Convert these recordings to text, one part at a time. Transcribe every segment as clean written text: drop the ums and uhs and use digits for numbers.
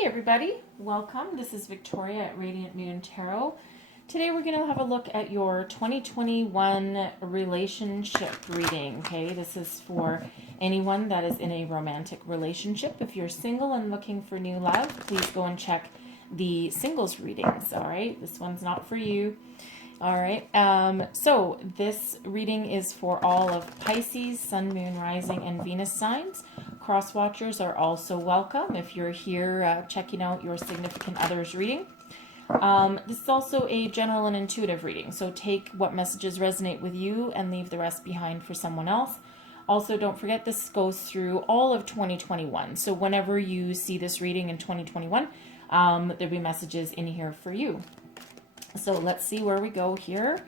Hey everybody, welcome. This is Victoria at Radiant Moon Tarot. Today we're going to have a look at your 2021 relationship reading. Okay, this is for anyone that is in a romantic relationship. If you're single and looking for new love, please go and check the singles readings. All right, this one's not for you. All right, so this reading is for all of Pisces, Sun, Moon, Rising, and Venus signs. Cross watchers are also welcome if you're here checking out your significant other's reading. This is also a general and intuitive reading, so take what messages resonate with you and leave the rest behind for someone else. Also, don't forget this goes through all of 2021, so whenever you see this reading in 2021, there'll be messages in here for you. So let's see where we go here.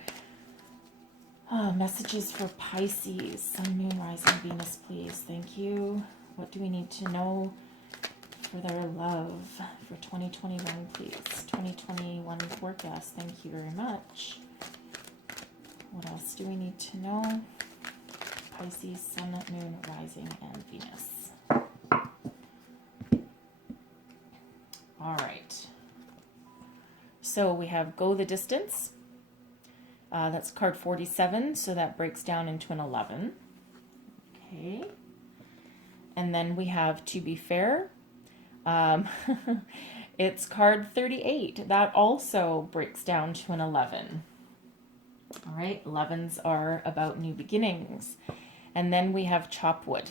Messages for Pisces, Sun, Moon, Rising, Venus, please. Thank you. What do we need to know for their love for 2021, please? 2021 forecast. Thank you very much. What else do we need to know? Pisces, Sun, Moon, Rising, and Venus. All right. So we have Go the Distance. That's card 47, so that breaks down into an 11. Okay. And then we have To Be Fair. It's card 38. That also breaks down to an 11. All right, 11s are about new beginnings. And then we have Chop Wood,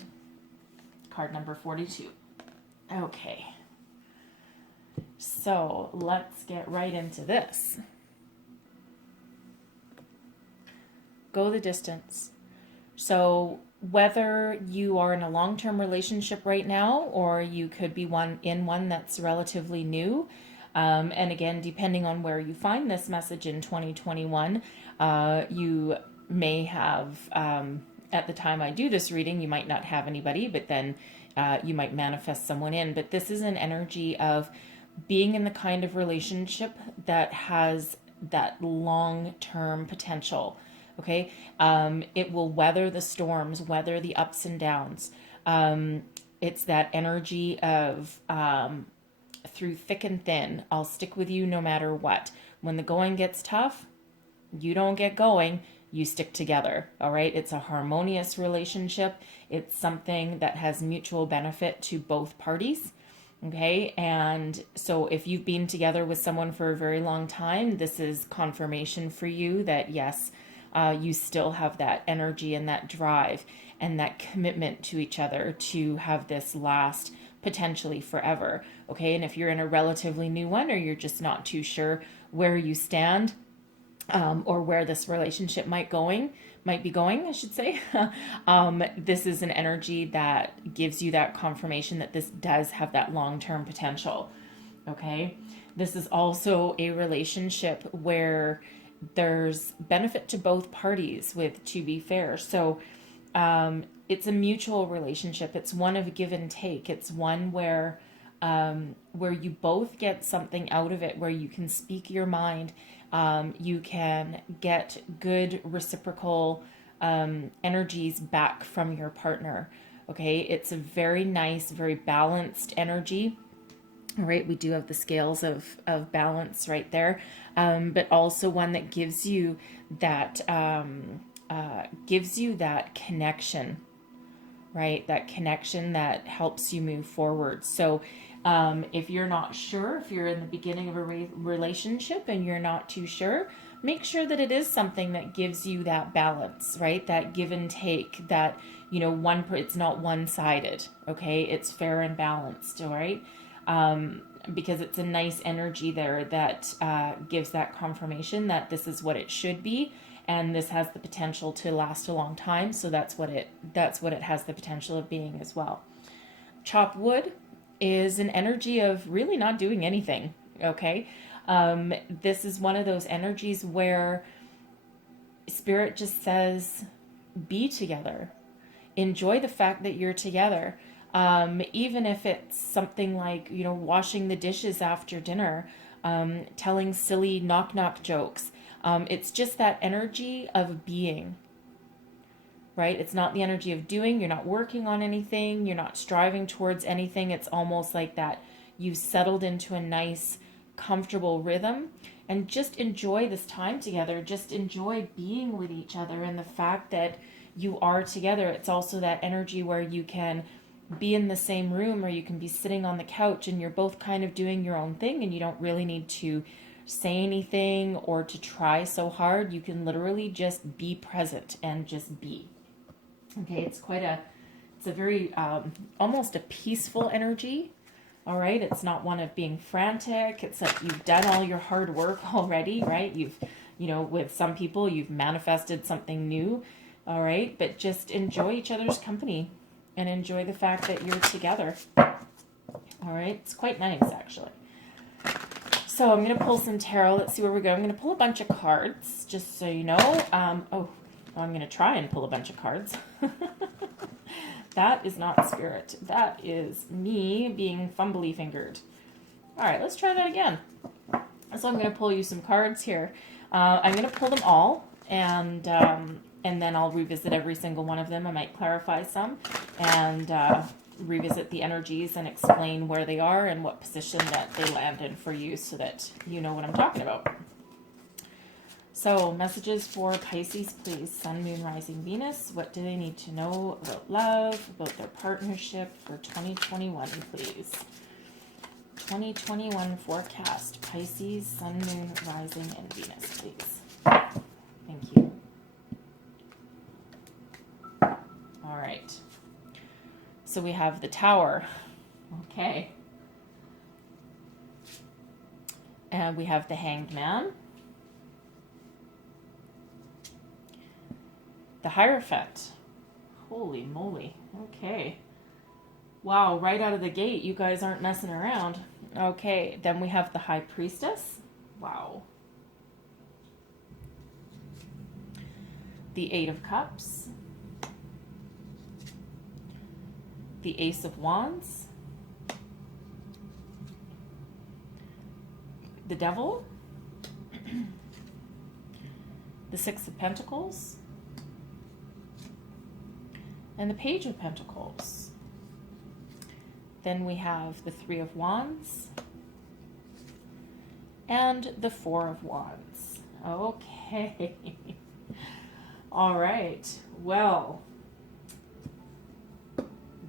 card number 42. Okay. So let's get right into this. Go the distance. So whether you are in a long-term relationship right now, or you could be in one that's relatively new, and again, depending on where you find this message in 2021, you may have, at the time I do this reading, you might not have anybody, but then you might manifest someone in. But this is an energy of being in the kind of relationship that has that long-term potential. Okay, it will weather the storms, weather the ups and downs. It's that energy of through thick and thin, I'll stick with you no matter what. When the going gets tough, you don't get going, you stick together. All right, it's a harmonious relationship. It's something that has mutual benefit to both parties. Okay, and so if you've been together with someone for a very long time, this is confirmation for you that yes, you still have that energy and that drive and that commitment to each other to have this last potentially forever. Okay, and if you're in a relatively new one, or you're just not too sure where you stand, or where this relationship might be going, I should say. This is an energy that gives you that confirmation that this does have that long-term potential. Okay, this is also a relationship where there's benefit to both parties with To Be Fair. So it's a mutual relationship. It's one of give and take. It's one where you both get something out of it, where you can speak your mind. You can get good reciprocal energies back from your partner. Okay, it's a very nice, very balanced energy. All right, we do have the scales of balance right there, but also one that gives you that connection, right? That connection that helps you move forward. So if you're not sure, if you're in the beginning of a relationship and you're not too sure, make sure that it is something that gives you that balance, right? That give and take, that, it's not one-sided, okay? It's fair and balanced, all right? Because it's a nice energy there that gives that confirmation that this is what it should be, and this has the potential to last a long time. So that's what it has the potential of being as well. Chop Wood is an energy of really not doing anything. Okay, this is one of those energies where Spirit just says, be together, enjoy the fact that you're together. Even if it's something like, washing the dishes after dinner, telling silly knock-knock jokes. It's just that energy of being, right? It's not the energy of doing. You're not working on anything. You're not striving towards anything. It's almost like that you've settled into a nice, comfortable rhythm, and just enjoy this time together. Just enjoy being with each other and the fact that you are together. It's also that energy where you can be in the same room or you can be sitting on the couch and you're both kind of doing your own thing and you don't really need to say anything or to try so hard. You can literally just be present and just be. Okay, it's a very, almost a peaceful energy. All right, it's not one of being frantic. It's like you've done all your hard work already, right? With some people, you've manifested something new. All right, but just enjoy each other's company and enjoy the fact that you're together. All right, it's quite nice, actually. So I'm going to pull some tarot. Let's see where we go. I'm going to pull a bunch of cards, just so you know. I'm going to try and pull a bunch of cards. That is not spirit. That is me being fumbly fingered. All right, let's try that again. So I'm going to pull you some cards here. I'm going to pull them all, and then I'll revisit every single one of them. I might clarify some and revisit the energies and explain where they are and what position that they land in for you so that you know what I'm talking about. So, messages for Pisces, please. Sun, Moon, Rising, Venus. What do they need to know about love, about their partnership for 2021, please? 2021 forecast. Pisces, Sun, Moon, Rising, and Venus, please. Thank you. All right. So we have the Tower. Okay. And we have the Hanged Man. The Hierophant. Holy moly. Okay. Wow, right out of the gate, you guys aren't messing around. Okay, then we have the High Priestess. Wow. The Eight of Cups. The Ace of Wands. The Devil. The Six of Pentacles. And the Page of Pentacles. Then we have the Three of Wands. And the Four of Wands. Okay. All right. Well,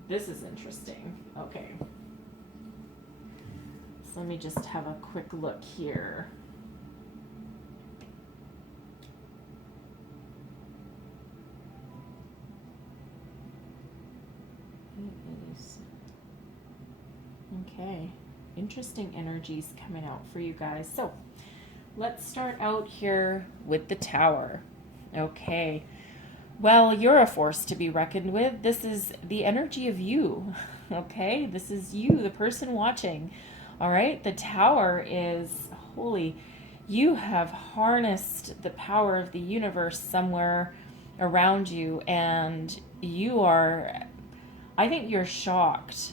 this is interesting. Okay. So let me just have a quick look here. Okay, interesting energies coming out for you guys. So let's start out here with the Tower. Okay, well, you're a force to be reckoned with. This is the energy of you. Okay, this is you, the person watching. All right, the Tower is, holy, you have harnessed the power of the universe somewhere around you, and you are, I think you're shocked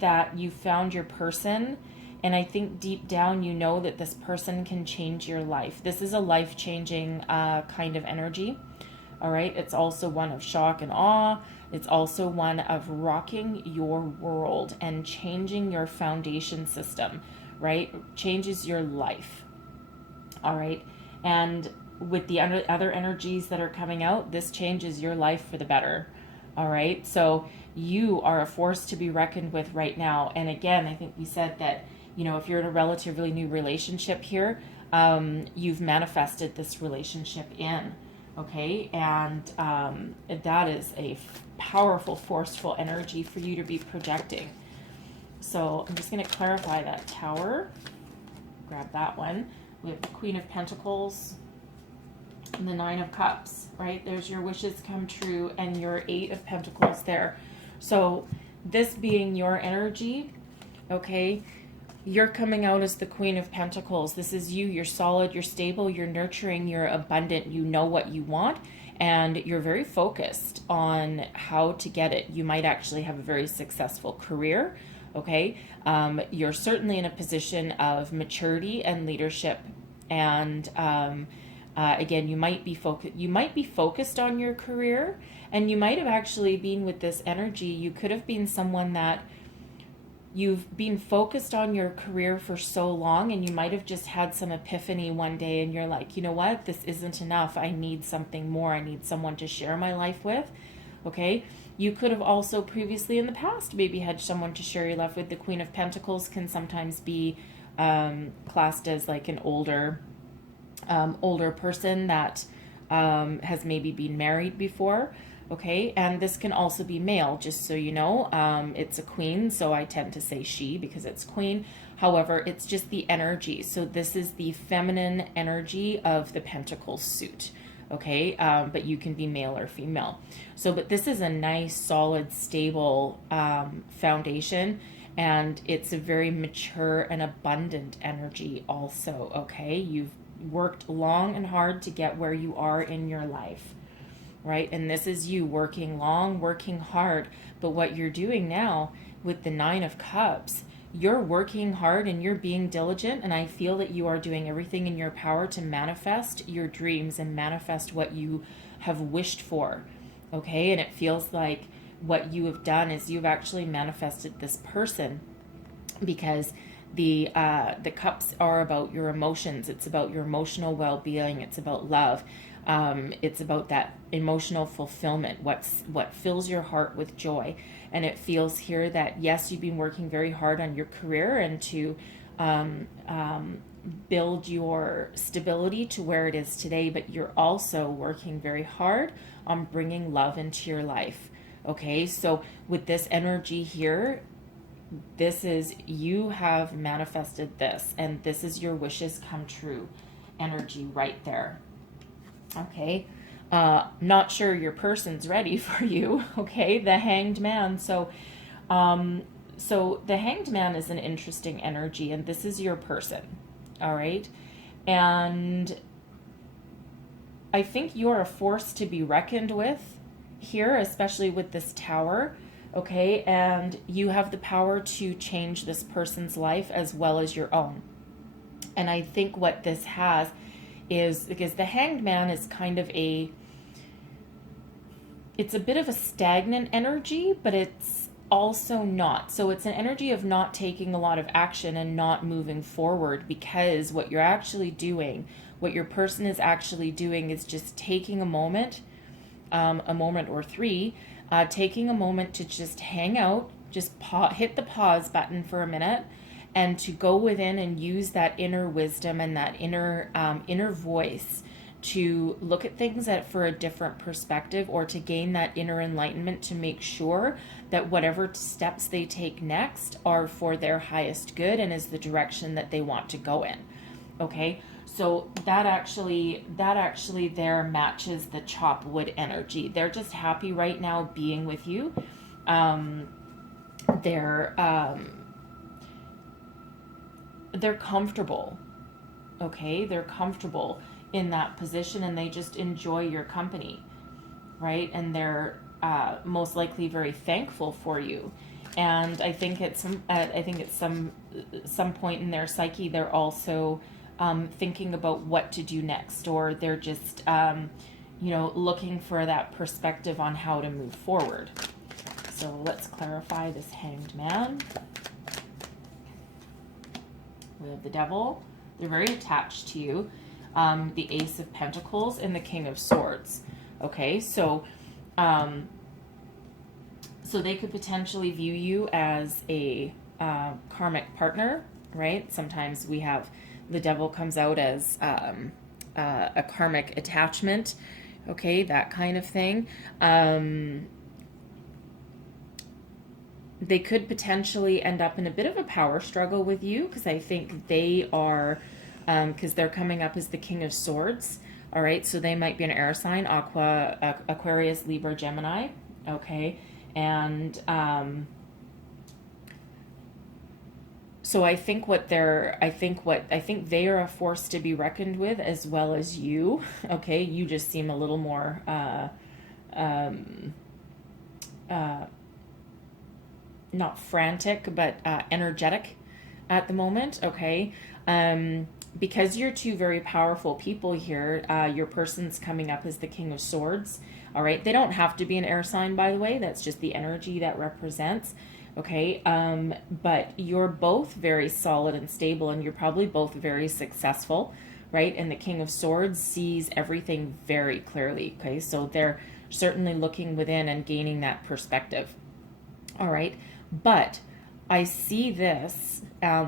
that you found your person, and I think deep down you know that this person can change your life. This is a life-changing kind of energy. All right, it's also one of shock and awe. It's also one of rocking your world and changing your foundation system, right? Changes your life. All right, and with the other energies that are coming out, this changes your life for the better. All right, so you are a force to be reckoned with right now. And again, I think we said that, if you're in a relatively new relationship here, you've manifested this relationship in, okay? And that is a powerful, forceful energy for you to be projecting. So I'm just going to clarify that Tower. Grab that one. We have the Queen of Pentacles and the Nine of Cups, right? There's your wishes come true and your Eight of Pentacles there. So this being your energy, okay, you're coming out as the Queen of Pentacles. This is you. You're solid, you're stable, you're nurturing, you're abundant, you know what you want, and you're very focused on how to get it. You might actually have a very successful career, okay? You're certainly in a position of maturity and leadership, and again, you might be focused on your career, and you might have actually been with this energy. You could have been someone that you've been focused on your career for so long, and you might have just had some epiphany one day and you're like, you know what, this isn't enough. I need something more. I need someone to share my life with. Okay. You could have also previously in the past maybe had someone to share your life with. The Queen of Pentacles can sometimes be classed as like an older person that has maybe been married before. Okay, and this can also be male, just so you know. It's a queen, so I tend to say she because it's queen. However, it's just the energy. So this is the feminine energy of the Pentacles suit. Okay, but you can be male or female. So, but this is a nice, solid, stable foundation, and it's a very mature and abundant energy also. Okay, you've worked long and hard to get where you are in your life, right? And this is you working long, working hard. But what you're doing now with the Nine of Cups, you're working hard and you're being diligent. And I feel that you are doing everything in your power to manifest your dreams and manifest what you have wished for. Okay. And it feels like what you have done is you've actually manifested this person, because the cups are about your emotions. It's about your emotional well-being. It's about love. It's about that emotional fulfillment, what fills your heart with joy. And it feels here that, yes, you've been working very hard on your career and to build your stability to where it is today, but you're also working very hard on bringing love into your life. Okay, so with this energy here, this is, you have manifested this, and this is your wishes come true energy right there. Okay, not sure your person's ready for you. Okay, the Hanged Man. So the Hanged Man is an interesting energy, and this is your person. All right, and I think you're a force to be reckoned with here, especially with this Tower. Okay, and you have the power to change this person's life as well as your own. And I think what this has is, because the Hanged Man is kind of it's a bit of a stagnant energy, but it's also not. So it's an energy of not taking a lot of action and not moving forward, because what you're actually doing, what your person is actually doing, is just taking a moment or three, taking a moment to just hang out, just hit the pause button for a minute, and to go within and use that inner wisdom and that inner voice to look at things for a different perspective, or to gain that inner enlightenment, to make sure that whatever steps they take next are for their highest good and is the direction that they want to go in. Okay, so that actually there matches the chop wood energy. They're just happy right now being with you. They're comfortable. Okay, they're comfortable in that position, and they just enjoy your company, right? And they're most likely very thankful for you. And I think at some point in their psyche, they're also thinking about what to do next, or they're just looking for that perspective on how to move forward. So let's clarify this Hanged Man. We have the Devil. They're very attached to you. The Ace of Pentacles and the King of Swords. Okay, so they could potentially view you as a karmic partner, right? Sometimes we have the Devil comes out as a karmic attachment, okay, that kind of thing. They could potentially end up in a bit of a power struggle with you, because I think they are, because they're coming up as the King of Swords. All right, so they might be an air sign, Aquarius, Libra, Gemini. Okay, and so I think they are a force to be reckoned with, as well as you. Okay, you just seem a little more not frantic, but energetic at the moment. Okay, because you're two very powerful people here, your person's coming up as the King of Swords. All right, they don't have to be an air sign, by the way. That's just the energy that represents. Okay. But you're both very solid and stable, and you're probably both very successful, right? And the King of Swords sees everything very clearly. Okay. So they're certainly looking within and gaining that perspective. All right. But I see this.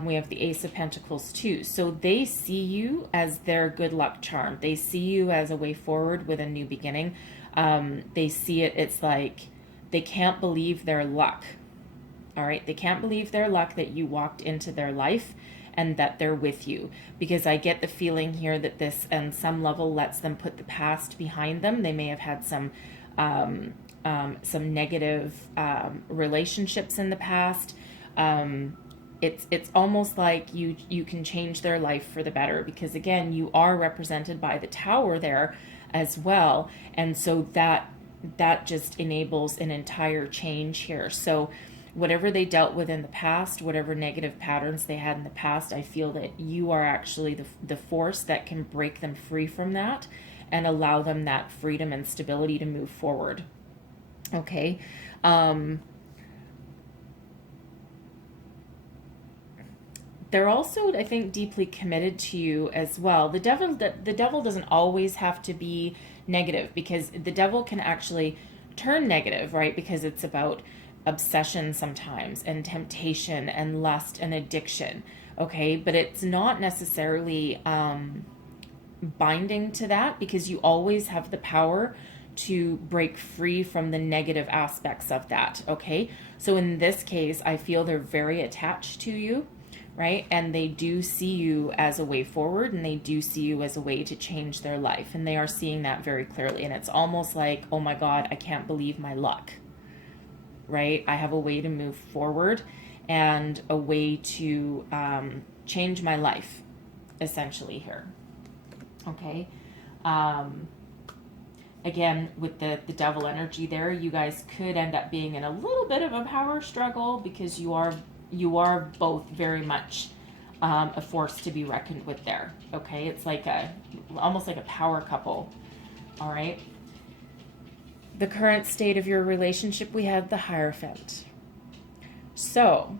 We have the Ace of Pentacles too. So they see you as their good luck charm. They see you as a way forward with a new beginning. They see it. It's like they can't believe their luck. All right. They can't believe their luck that you walked into their life and that they're with you, because I get the feeling here that this on some level lets them put the past behind them. They may have had some negative relationships in the past. It's almost like you can change their life for the better, because again, you are represented by the Tower there as well, and so that just enables an entire change here. So whatever they dealt with in the past, whatever negative patterns they had in the past, I feel that you are actually the force that can break them free from that and allow them that freedom and stability to move forward. Okay. They're also, I think, deeply committed to you as well. The devil doesn't always have to be negative, because the devil can actually turn negative, right? Because it's about obsession sometimes, and temptation and lust and addiction. Okay. But it's not necessarily binding to that, because you always have the power to break free from the negative aspects of that. Okay. So in this case, I feel they're very attached to you, right? And they do see you as a way forward, and they do see you as a way to change their life. And they are seeing that very clearly. And it's almost like, oh my God, I can't believe my luck, right? I have a way to move forward and a way to change my life, essentially here. Okay. Again, with the devil energy there, you guys could end up being in a little bit of a power struggle, because you are both very much a force to be reckoned with there. Okay. It's like almost like a power couple. All right. The current state of your relationship, we have the Hierophant. So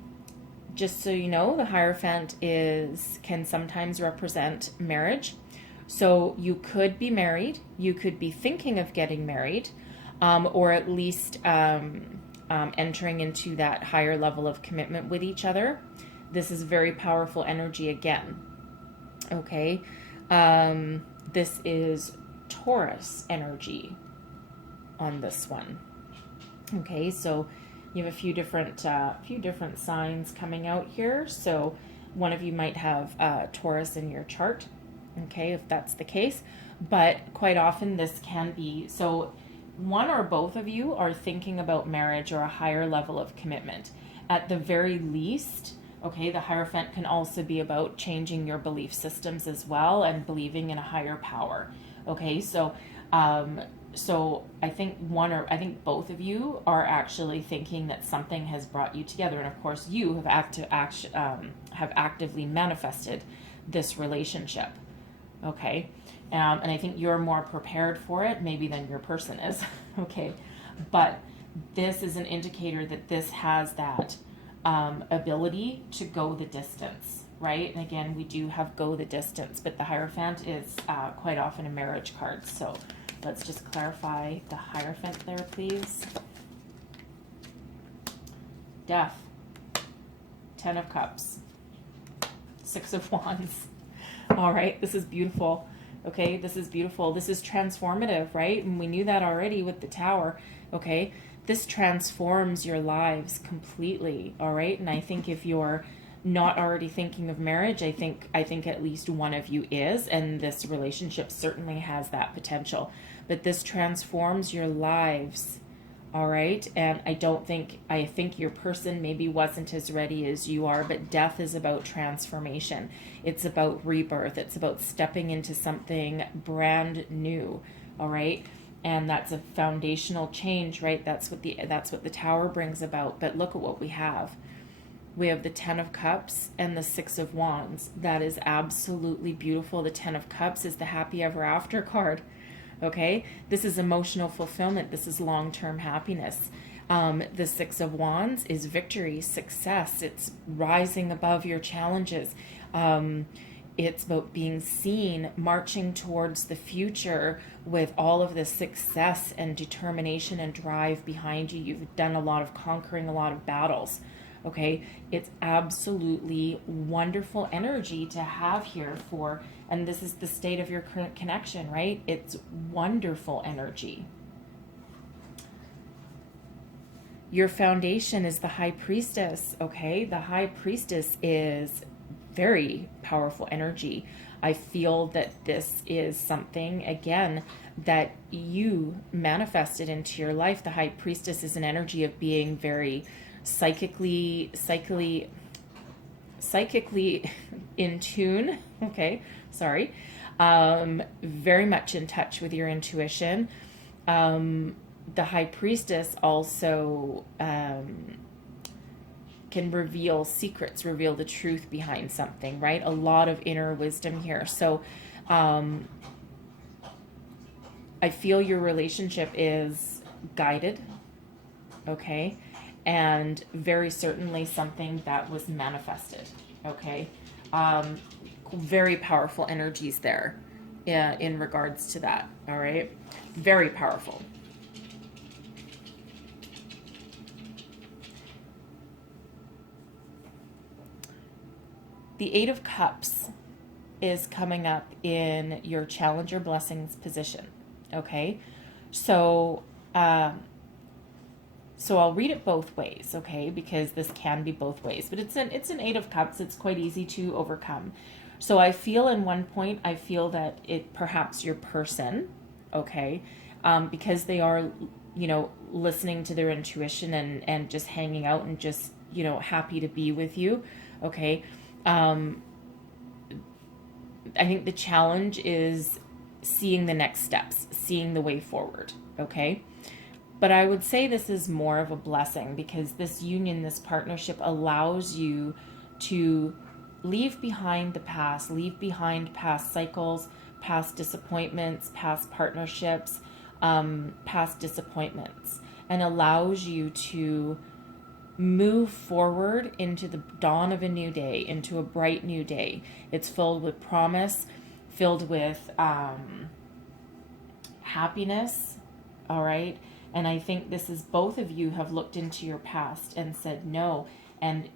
just so you know, the Hierophant can sometimes represent marriage. So you could be married, you could be thinking of getting married, or at least entering into that higher level of commitment with each other. This is very powerful energy again. Okay. This is Taurus energy on this one. Okay, so you have a few different signs coming out here. So one of you might have Taurus in your chart. Okay, if that's the case. But quite often this can be, so one or both of you are thinking about marriage or a higher level of commitment. At the very least, okay, the Hierophant can also be about changing your belief systems as well and believing in a higher power. Okay, so I think both of you are actually thinking that something has brought you together, and of course you have actively manifested this relationship. Okay. And I think you're more prepared for it maybe than your person is. Okay. But this is an indicator that this has that ability to go the distance, right? And again, we do have go the distance, but the Hierophant is quite often a marriage card. So let's just clarify the Hierophant there, please. Death, 10 of Cups, 6 of Wands. All right, this is beautiful. Okay, this is beautiful. This is transformative, right? And we knew that already with the Tower. Okay, this transforms your lives completely. All right, and I think if you're not already thinking of marriage, I think at least one of you is, and this relationship certainly has that potential. But this transforms your lives. All right. And I think your person maybe wasn't as ready as you are, but death is about transformation. It's about rebirth. It's about stepping into something brand new. All right. And that's a foundational change, right? That's what the Tower brings about. But look at what we have. We have the 10 of Cups and the 6 of Wands. That is absolutely beautiful. The 10 of Cups is the happy ever after card. Okay, this is emotional fulfillment. This is long-term happiness. The Six of Wands is victory, success. It's rising above your challenges. It's about being seen, marching towards the future with all of this success and determination and drive behind you. You've done a lot of conquering, a lot of battles. Okay, it's absolutely wonderful energy to have here for, and this is the state of your current connection, right? It's wonderful energy. Your foundation is the High Priestess, okay? The High Priestess is very powerful energy. I feel that this is something, again, that you manifested into your life. The High Priestess is an energy of being very psychically in tune, okay? Sorry. Very much in touch with your intuition. The High Priestess also can reveal secrets, reveal the truth behind something, right? A lot of inner wisdom here. So I feel your relationship is guided, okay? And very certainly something that was manifested, okay? Very powerful energies there in regards to that, all right? Very powerful. The Eight of Cups is coming up in your Challenger Blessings position, okay? So, so I'll read it both ways, okay? Because this can be both ways, but it's an Eight of Cups. It's quite easy to overcome. So I feel in one point, I feel that it perhaps your person, okay, because they are, you know, listening to their intuition and just hanging out and just, you know, happy to be with you, okay. I think the challenge is seeing the next steps, seeing the way forward, okay? But I would say this is more of a blessing because this union, this partnership allows you to leave behind the past, leave behind past cycles, past disappointments, past partnerships, past disappointments, and allows you to move forward into the dawn of a new day, into a bright new day. It's filled with promise, filled with happiness, all right? And I think this is both of you have looked into your past and said no. And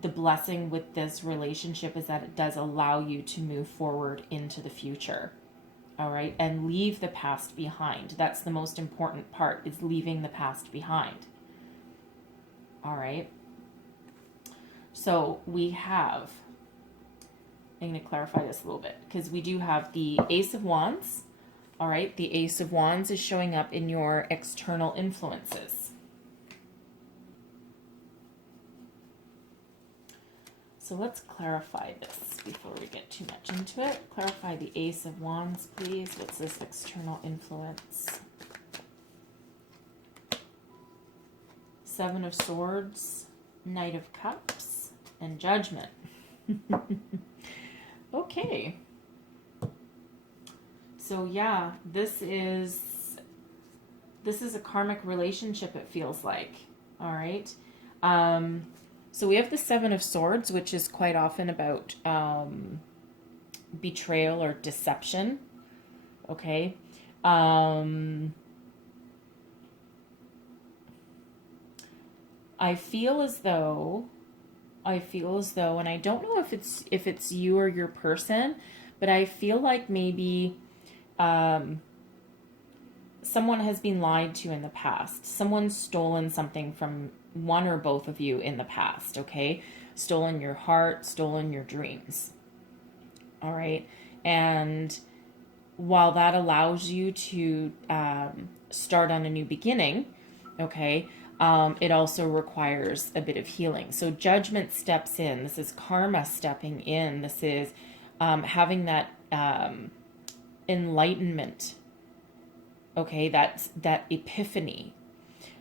the blessing with this relationship is that it does allow you to move forward into the future, all right? And leave the past behind. That's the most important part, is leaving the past behind. All right, so we have, I'm going to clarify this a little bit, because we do have the Ace of Wands. All right, the Ace of Wands is showing up in your external influences. So let's clarify this before we get too much into it. Clarify the Ace of Wands, please. What's this external influence? Seven of Swords, Knight of Cups, and Judgment. Okay. So yeah, this is a karmic relationship, it feels like. All right. So we have the Seven of Swords, which is quite often about betrayal or deception. Okay. I feel as though, and I don't know if it's you or your person, but I feel like maybe someone has been lied to in the past. Someone's stolen something from one or both of you in the past, okay? Stolen your heart, stolen your dreams. All right? And while that allows you to start on a new beginning, okay, it also requires a bit of healing. So Judgment steps in. This is karma stepping in. This is having that enlightenment, okay, that epiphany.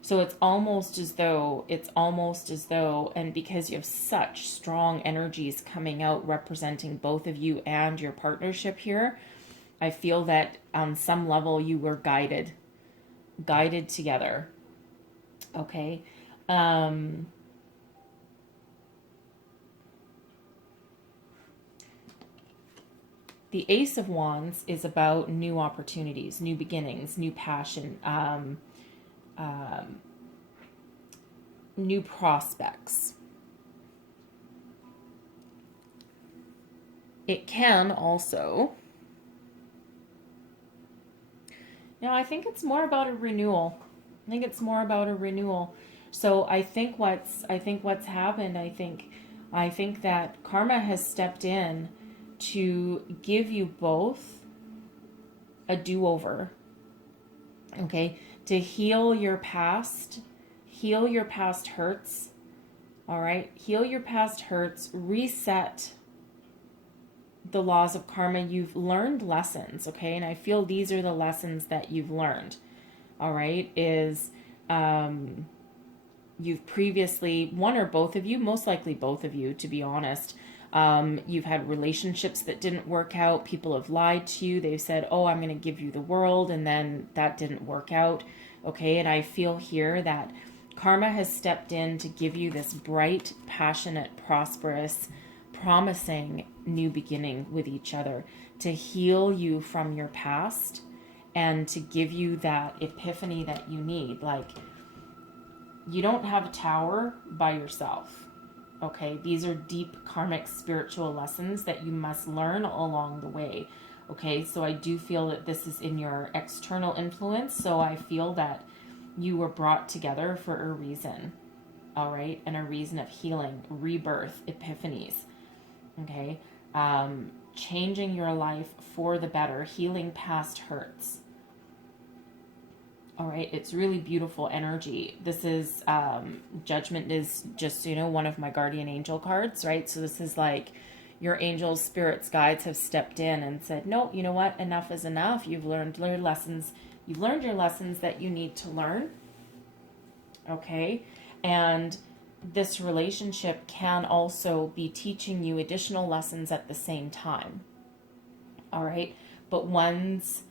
So it's almost as though, and because you have such strong energies coming out representing both of you and your partnership here, I feel that on some level you were guided together. Okay. The Ace of Wands is about new opportunities, new beginnings, new passion, new prospects. It can also, I think it's more about a renewal. I think it's more about a renewal. So I think what's happened, I think that karma has stepped in to give you both a do-over. Okay? To heal your past hurts. All right? Heal your past hurts, reset the laws of karma. You've learned lessons, okay? And I feel these are the lessons that you've learned. All right? You've previously, one or both of you, most likely both of you, to be honest, you've had relationships that didn't work out. People have lied to you. They've said, oh, I'm going to give you the world, and then that didn't work out. Okay, and I feel here that karma has stepped in to give you this bright, passionate, prosperous, promising new beginning with each other, to heal you from your past and to give you that epiphany that you need. Like, you don't have a tower by yourself. Okay, these are deep karmic spiritual lessons that you must learn along the way. Okay, so I do feel that this is in your external influence. So I feel that you were brought together for a reason. All right, and a reason of healing, rebirth, epiphanies. Okay, changing your life for the better, healing past hurts. All right, it's really beautiful energy. This is, Judgment is just, one of my guardian angel cards, right? So this is like your angels, spirits, guides have stepped in and said, no, you know what? Enough is enough. You've learned your lessons. You've learned your lessons that you need to learn. Okay. And this relationship can also be teaching you additional lessons at the same time. All right. But one's,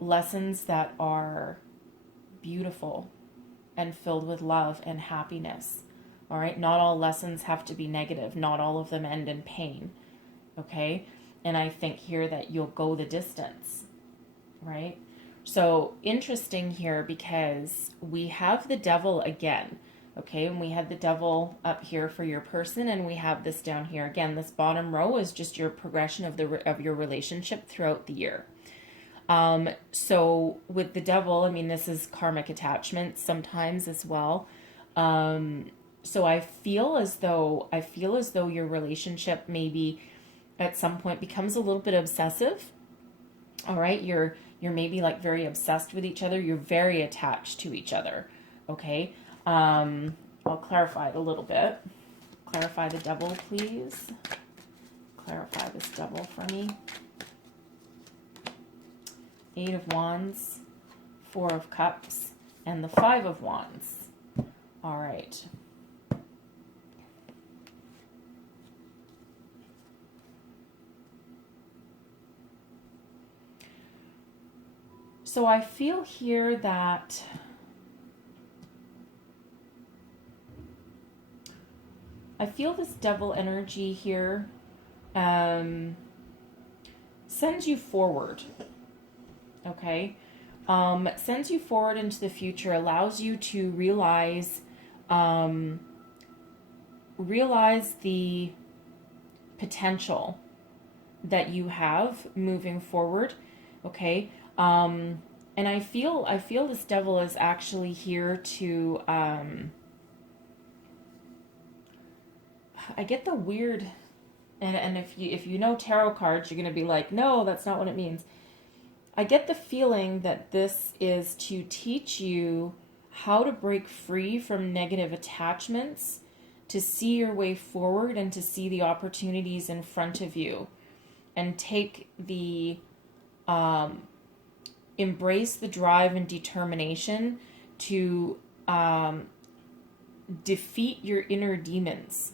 lessons that are beautiful and filled with love and happiness. All right, not all lessons have to be negative, not all of them end in pain. Okay, and I think here that you'll go the distance, right? So interesting here because we have the devil again. Okay, and we had the devil up here for your person, and we have this down here again. This bottom row is just your progression of your relationship throughout the year. So with the devil, I mean, this is karmic attachment sometimes as well. So I feel as though your relationship maybe at some point becomes a little bit obsessive. All right. You're maybe like very obsessed with each other. You're very attached to each other. Okay. I'll clarify it a little bit. Clarify the devil, please. Clarify this devil for me. 8 of Wands, 4 of Cups, and the 5 of Wands. All right. So I feel here that this devil energy here sends you forward. Okay, sends you forward into the future, allows you to realize the potential that you have moving forward. Okay, and I feel this devil is actually here to. I get the weird, and if you know tarot cards, you're gonna be like, no, that's not what it means. I get the feeling that this is to teach you how to break free from negative attachments, to see your way forward and to see the opportunities in front of you, and take the, embrace the drive and determination to defeat your inner demons.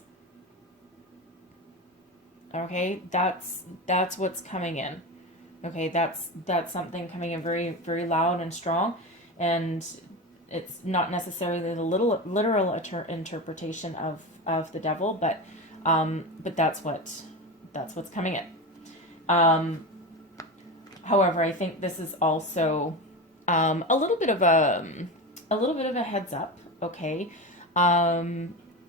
Okay, that's what's coming in. Okay, that's something coming in very, very loud and strong. And it's not necessarily the literal interpretation of the devil, but that's what's coming in. However, I think this is also a little bit of a heads up, okay? A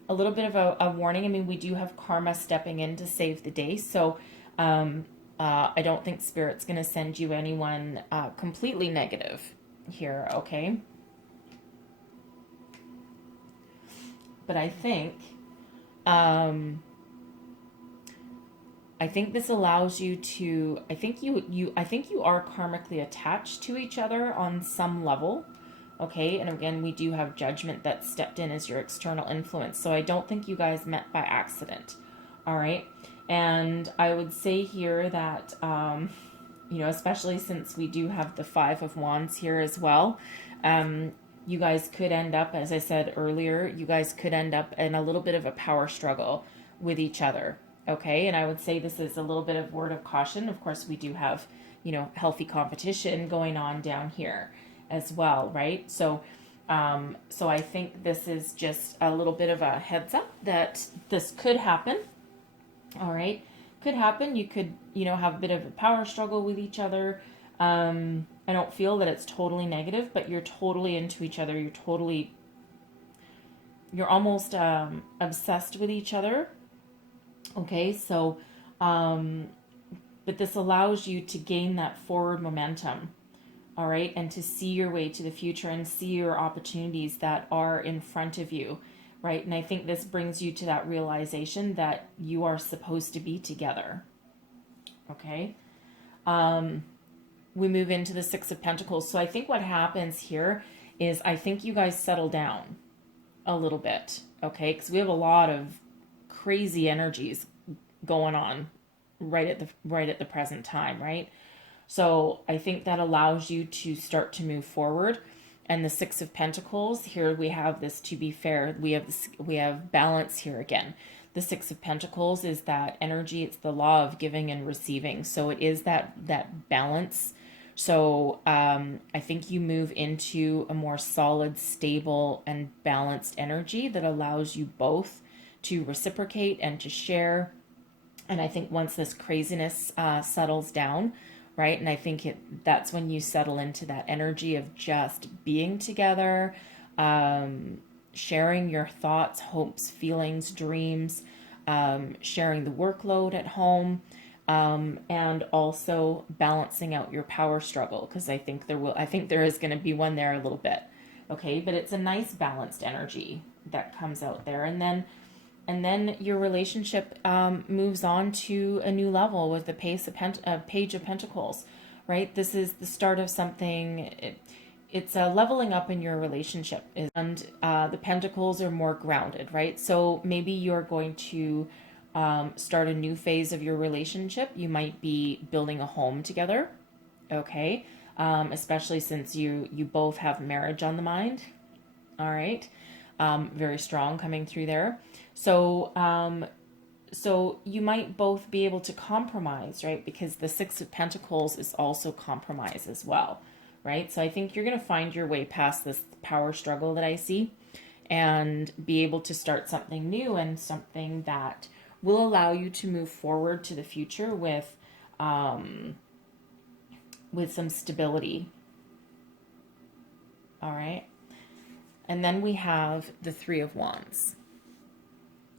little bit of a warning. I mean, we do have karma stepping in to save the day, so I don't think Spirit's going to send you anyone completely negative here, okay? But I think this allows you to, I think you are karmically attached to each other on some level. Okay, and again, we do have judgment that stepped in as your external influence. So I don't think you guys met by accident. All right. And I would say here that, especially since we do have the Five of Wands here as well, you guys could end up, as I said earlier, you guys could end up in a little bit of a power struggle with each other. Okay. And I would say this is a little bit of word of caution. Of course, we do have, healthy competition going on down here as well, right? So I think this is just a little bit of a heads up that this could happen. All right, could happen. You could, have a bit of a power struggle with each other. I don't feel that it's totally negative, but you're totally into each other. You're almost obsessed with each other. Okay, so, but this allows you to gain that forward momentum. All right, and to see your way to the future and see your opportunities that are in front of you, right? And I think this brings you to that realization that you are supposed to be together. Okay, we move into the Six of Pentacles. So I think what happens here is I think you guys settle down a little bit, okay? Because we have a lot of crazy energies going on right at the present time, right? So I think that allows you to start to move forward. And the Six of Pentacles, here we have this, to be fair, we have balance here again. The Six of Pentacles is that energy, it's the law of giving and receiving. So it is that balance. So I think you move into a more solid, stable, and balanced energy that allows you both to reciprocate and to share. And I think once this craziness settles down, right? And I think that's when you settle into that energy of just being together, sharing your thoughts, hopes, feelings, dreams, sharing the workload at home, and also balancing out your power struggle, because I think there is going to be one there a little bit. Okay, but it's a nice balanced energy that comes out there, and then your relationship moves on to a new level with the Page of Pentacles, right? This is the start of something. It's a leveling up in your relationship, and the Pentacles are more grounded, right? So maybe you're going to start a new phase of your relationship. You might be building a home together, okay? Especially since you both have marriage on the mind, all right? Very strong coming through there. So you might both be able to compromise, right? Because the Six of Pentacles is also compromise as well, right? So I think you're going to find your way past this power struggle that I see and be able to start something new and something that will allow you to move forward to the future with some stability. All right. And then we have the Three of Wands.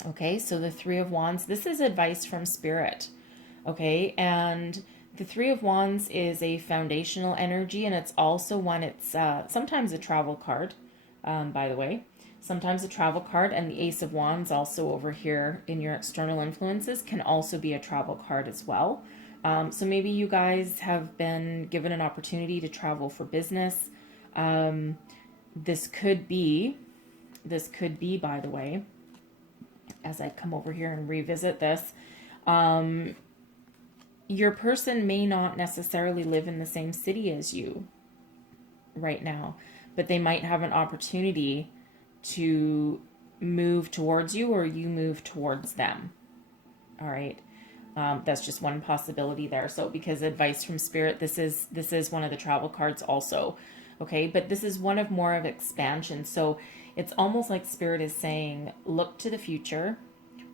Okay, so the Three of Wands, this is advice from Spirit. Okay, and the Three of Wands is a foundational energy, and it's also one, it's sometimes a travel card, by the way. Sometimes a travel card, and the Ace of Wands also over here in your external influences can also be a travel card as well. So maybe you guys have been given an opportunity to travel for business. This could be, by the way, as I come over here and revisit this, your person may not necessarily live in the same city as you right now, but they might have an opportunity to move towards you, or you move towards them. All right. That's just one possibility there. So because advice from Spirit, this is one of the travel cards also. Okay, but this is one of more of expansion. So it's almost like Spirit is saying, look to the future,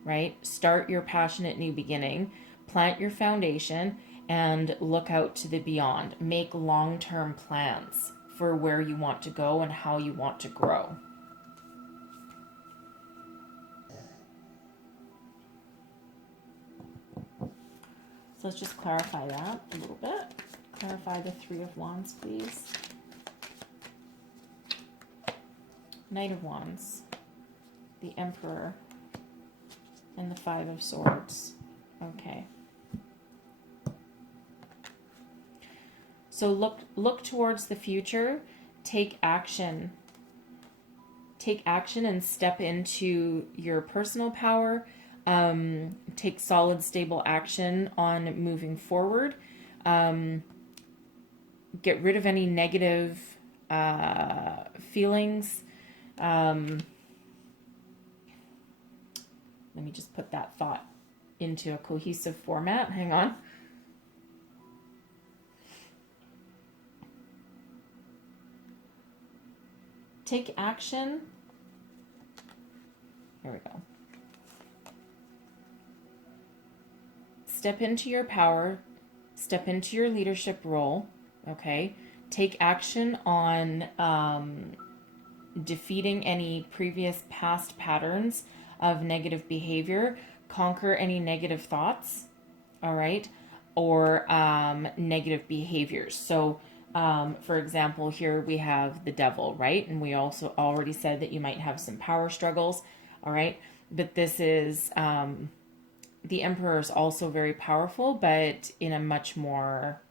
right? Start your passionate new beginning, plant your foundation, and look out to the beyond. Make long-term plans for where you want to go and how you want to grow. So let's just clarify that a little bit. Clarify the Three of Wands, please. Knight of Wands, the Emperor, and the Five of Swords. Okay. So look towards the future, take action. Take action and step into your personal power. Take solid, stable action on moving forward. Get rid of any negative feelings. Let me just put that thought into a cohesive format. Hang on. Take action. Here we go. Step into your power. Step into your leadership role. Okay. Take action on defeating any previous past patterns of negative behavior. Conquer any negative thoughts. All right. Or negative behaviors. So, for example, here we have the devil, right? And we also already said that you might have some power struggles, all right? But this is, the Emperor is also very powerful, but in a much more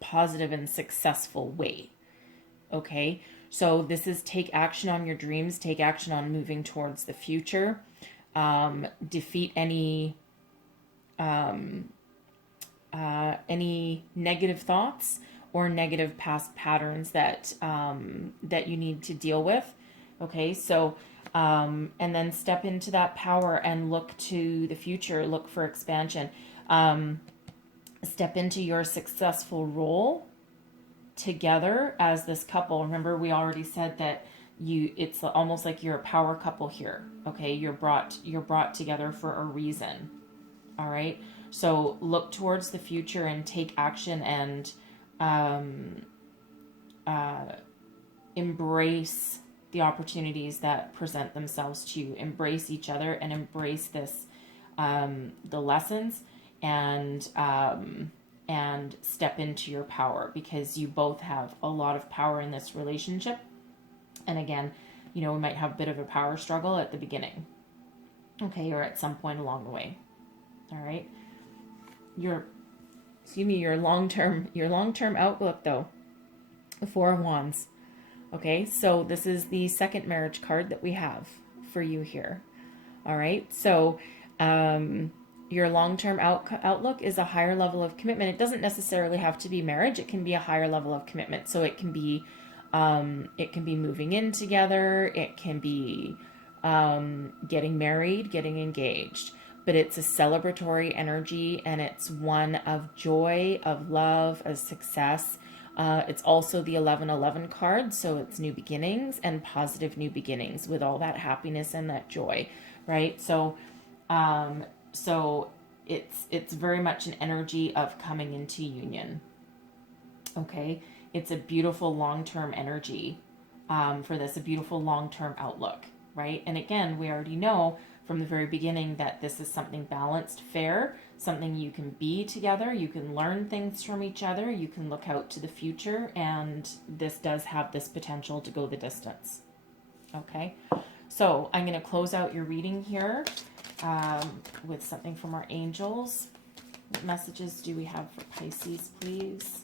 positive and successful way, okay? So this is take action on your dreams, take action on moving towards the future, defeat any negative thoughts or negative past patterns that that you need to deal with. Okay, so and then step into that power and look to the future, look for expansion. Step into your successful role together as this couple. Remember, we already said that it's almost like you're a power couple here. Okay, you're brought together for a reason. All right. So look towards the future and take action and embrace the opportunities that present themselves to you. Embrace each other and embrace this, the lessons, and step into your power, because you both have a lot of power in this relationship. And again, we might have a bit of a power struggle at the beginning. Okay, or at some point along the way. All right. Your long-term outlook, though, the Four of Wands. Okay, so this is the second marriage card that we have for you here. All right, so your long-term outlook is a higher level of commitment. It doesn't necessarily have to be marriage. It can be a higher level of commitment. So it can be moving in together. It can be getting married, getting engaged. But it's a celebratory energy, and it's one of joy, of love, of success. It's also the 1111 card, so it's new beginnings and positive new beginnings with all that happiness and that joy, right? So it's very much an energy of coming into union. Okay, it's a beautiful long-term energy for this, a beautiful long-term outlook, right? And again, we already know from the very beginning that this is something balanced, fair, something you can be together, you can learn things from each other, you can look out to the future, and this does have this potential to go the distance. Okay, so I'm going to close out your reading here with something from our angels. What messages do we have for Pisces, please?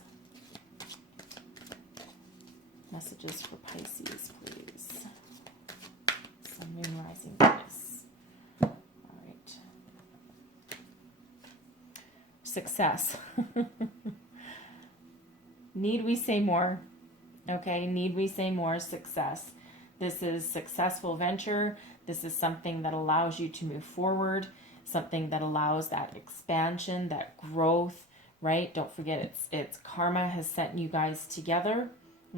Messages for Pisces, please. Sun, Moon, Rising, Venus. Success. Need we say more? Okay, need we say more? Success. This is successful venture. This is something that allows you to move forward, something that allows that expansion, that growth, right? Don't forget, it's karma has sent you guys together,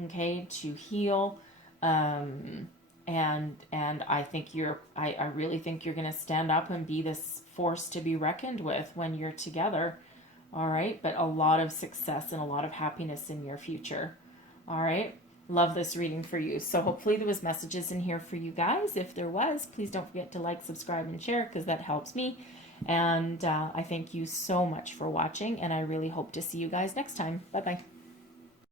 okay, to heal. And I think I really think you're going to stand up and be this force to be reckoned with when you're together. All right. But a lot of success and a lot of happiness in your future. All right. Love this reading for you. So hopefully there was messages in here for you guys. If there was, please don't forget to like, subscribe, and share, because that helps me. And I thank you so much for watching, and I really hope to see you guys next time. Bye-bye.